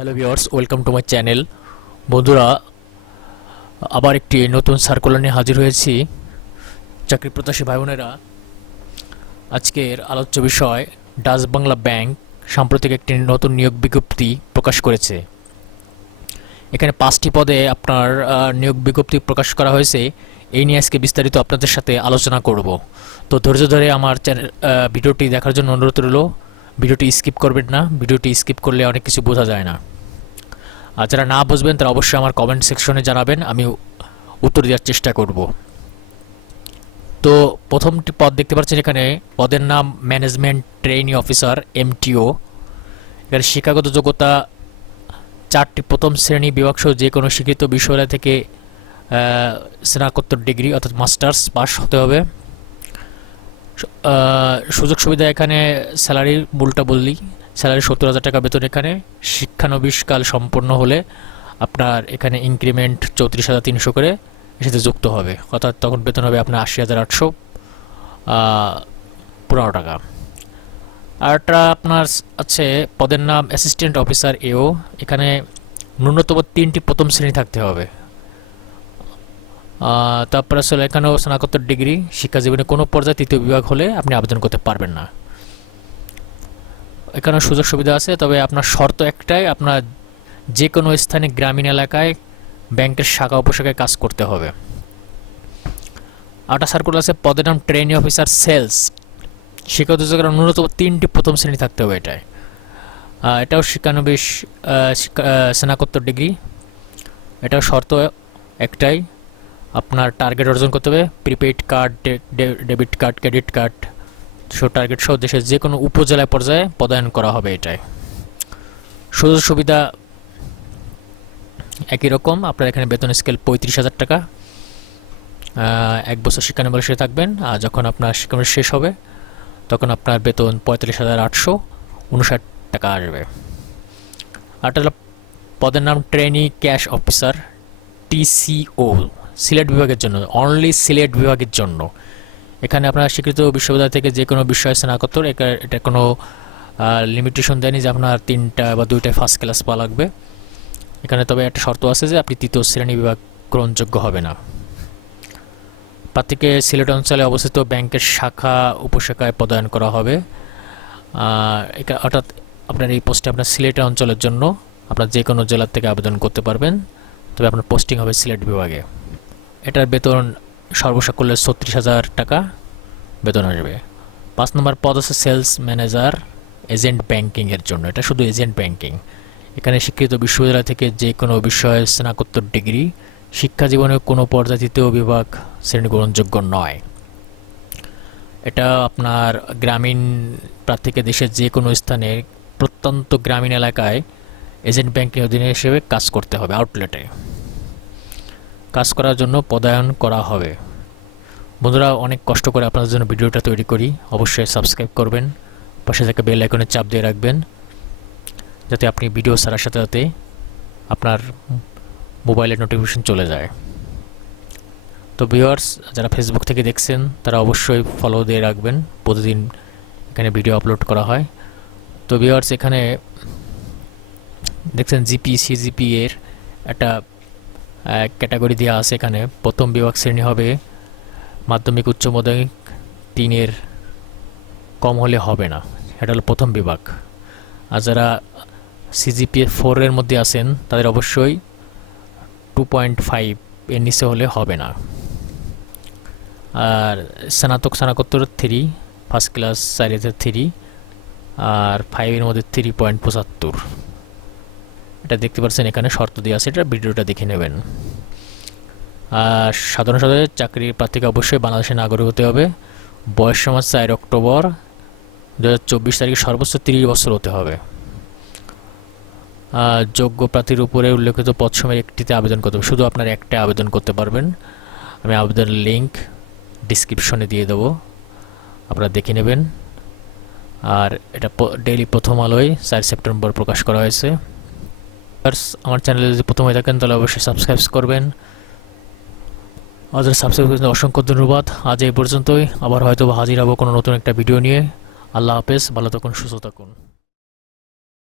Hello viewers welcome to my channel বন্ধুরা, আবার একটি নতুন সার্কুলার নিয়ে হাজির হয়েছি। চাকরি প্রত্যাশী ভাই বোনেরা আজকের আলোচ্য বিষয় ডাচ বাংলা ব্যাংক সাম্প্রতিক একটি নতুন নিয়োগ বিজ্ঞপ্তি প্রকাশ করেছে। এখানে পাঁচটি পদে আপনার নিয়োগ বিজ্ঞপ্তি প্রকাশ করা হয়েছে। এই নিয়ে আজকে বিস্তারিত আপনাদের সাথে আলোচনা করব। তো ধৈর্য ধরে আমার চ্যানেল ভিডিওটি দেখার জন্য অনুরোধ রইল। ভিডিওটি স্কিপ করবেন না, ভিডিওটি স্কিপ করলে অনেক কিছু বোঝা যায় না। আর যারা না বুঝবেন, তারা অবশ্যই আমার কমেন্ট সেকশনে জানাবেন, আমি উত্তর দেওয়ার চেষ্টা করব। তো প্রথমটি পদ দেখতে পাচ্ছেন এখানে, পদের নাম ম্যানেজমেন্ট ট্রেনি অফিসার এমটিও এখানে শিক্ষাগত যোগ্যতা, চারটি প্রথম শ্রেণি বিভাগ সহ যে কোনো শিক্ষিত বিশ্ববিদ্যালয় থেকে স্নাতকোত্তর ডিগ্রি অর্থাৎ মাস্টার্স পাস হতে হবে। সুযোগ সুবিধা এখানে স্যালারির মূলটা বললি, স্যালারি সত্তর হাজার টাকা বেতন এখানে। শিক্ষানবিশকাল সম্পন্ন হলে আপনার এখানে ইনক্রিমেন্ট চৌত্রিশ হাজার তিনশো করে এর যুক্ত হবে। অর্থাৎ তখন বেতন হবে আপনার আশি হাজার আটশো পনেরো টাকা। আরটা আপনার আছে, পদের নাম অ্যাসিস্ট্যান্ট অফিসার এও এখানে ন্যূনতম তিনটি প্রথম শ্রেণি থাকতে হবে। তারপরে আসলে এখানেও স্নাতকোত্তর ডিগ্রি শিক্ষা জীবনে কোনো পর্যায়ে তৃতীয় বিভাগ হলে আপনি আবেদন করতে পারবেন না। এখানে সুযোগ সুবিধা আছে, তবে আপনার শর্ত একটাই, আপনার যে কোনো স্থানে গ্রামীণ এলাকায় ব্যাংকের শাখা উপশাখায় কাজ করতে হবে। আটা সার্কুলার আছে, পদের নাম ট্রেনি অফিসার সেলস শিক্ষাগত যোগ্যতা ন্যূনতম তিনটি প্রথম শ্রেণি থাকতে হবে এটায়। এটাও শিক্ষানবিশ স্নাতকোত্তর ডিগ্রি এটাও শর্ত একটাই আপনার টার্গেট অর্জন করতে হবে। Prepaid card debit card credit card so target সহ দেশের যে কোনো উপজেলা পর্যায়ে পদায়ন করা হবে এটাই। সুযোগ সুবিধা একই রকম। আপনার এখানে বেতন স্কেল পঁয়ত্রিশ হাজার টাকা। এক বছর শিক্ষানবিশ থাকবেন। আর যখন আপনার শিক্ষানবিশ শেষ হবে, তখন আপনার বেতন পঁয়তাল্লিশ হাজার আটশো উনষাট টাকা আসবে। আর পদের নাম trainee cash officer TCO Sylhet বিভাগের জন্য অনলি সিলেট বিভাগের জন্য। এখানে আপনার স্বীকৃত বিশ্ববিদ্যালয় থেকে যে কোনো বিষয় স্নাতকোত্তর এটা কোনো লিমিটেশন দেয়নি যে আপনার তিনটা বা দুইটা ফার্স্ট ক্লাস পাওয়া লাগবে। এখানে তবে একটা শর্ত আছে যে আপনি তৃতীয় শ্রেণি বিভাগ গ্রহণযোগ্য হবে না। প্রার্থীকে সিলেট অঞ্চলে অবস্থিত ব্যাংকের শাখা, উপশাখায় পদায়ন করা হবে। অর্থাৎ আপনার এই পোস্টে আপনার সিলেট অঞ্চলের জন্য আপনার যে কোনো জেলার থেকে আবেদন করতে পারবেন। তবে আপনার পোস্টিং হবে সিলেট বিভাগে। এটার বেতন সর্বসাকুল্যে ছত্রিশ হাজার টাকা বেতন আসবে। পাঁচ নম্বর পদ আছে সেলস ম্যানেজার, এজেন্ট ব্যাংকিংয়ের জন্য। এটা শুধু এজেন্ট ব্যাংকিং। এখানে শিক্ষিত বিশ্ববিদ্যালয় থেকে যে কোনো বিষয়ে স্নাতকোত্তর ডিগ্রি, শিক্ষা জীবনে কোনো পর্যায়ে তৃতীয় বিভাগ শ্রেণি গ্রহণযোগ্য নয়। এটা আপনার গ্রামীণ প্রার্থীকে দেশের যে কোনো স্থানে প্রত্যন্ত গ্রামীণ এলাকায় এজেন্ট ব্যাংকিং অধীনে হিসেবে কাজ করতে হবে, আউটলেটে। কাজ করার জন্য পদায়ন করা হবে। বন্ধুরা, অনেক কষ্ট করে আপনাদের জন্য ভিডিওটা তৈরি করি। অবশ্যই সাবস্ক্রাইব করবেন, পাশে থেকে বেল আইকনে চাপ দিয়ে রাখবেন, যাতে আপনি ভিডিও ছাড়ার সাথে সাথে আপনার মোবাইলের নোটিফিকেশন চলে যায়। তো ভিউয়ার্স, যারা ফেসবুক থেকে দেখছেন, তারা অবশ্যই ফলো দিয়ে রাখবেন। প্রতিদিন এখানে ভিডিও আপলোড করা হয়। তো ভিউয়ার্স, এখানে দেখছেন জিপি সিজিপি এর একটা ক্যাটাগরি দেওয়া আছে এখানে। প্রথম বিভাগ শ্রেণি হবে মাধ্যমিক, উচ্চ মাধ্যমিক, তিনের কম হলে হবে না। এটা হলো প্রথম বিভাগ। আর যারা সিজিপিএ ফোরের মধ্যে আছেন, তাদের অবশ্যই টু পয়েন্ট ফাইভ এর নিচে হলে হবে না। আর স্নাতক, স্নাতকোত্তর থ্রি ফার্স্ট ক্লাস সাইজের থ্রি আর ফাইভের মধ্যে থ্রি পয়েন্ট পঁচাত্তর। এটা দেখতে পাচ্ছেন, এখানে শর্ত দেওয়া আছে, এটা ভিডিওটা দেখে নেবেন। আর সাধারণ সাধারণ চাকরির প্রার্থীকে অবশ্যই বাংলাদেশের নাগরিক হতে হবে। বয়স সমাজ চার অক্টোবর দু চব্বিশ তারিখে সর্বোচ্চ তিরিশ বছর হতে হবে। যোগ্য প্রার্থীর উপরে উল্লেখিত পদ সময়ের একটিতে আবেদন করতে হবে। শুধু আপনার একটা আবেদন করতে পারবেন। আমি আবেদনের লিঙ্ক ডিসক্রিপশনে দিয়ে দেবো। আপনারা দেখে নেবেন। আর এটা ডেইলি প্রথম আলোয় চার সেপ্টেম্বর প্রকাশ করা হয়েছে। আমার চ্যানেলে যদি প্রথম হয়ে থাকেন, তাহলে অবশ্যই সাবস্ক্রাইব করবেন। আমাদের সাবস্ক্রাইব করেছেন অসংখ্য ধন্যবাদ। আজ এই পর্যন্তই। আবার হয়তো হাজির হব কোনো নতুন একটা ভিডিও নিয়ে। আল্লাহ হাফেজ। ভালো থাকুন, সুস্থ থাকুন।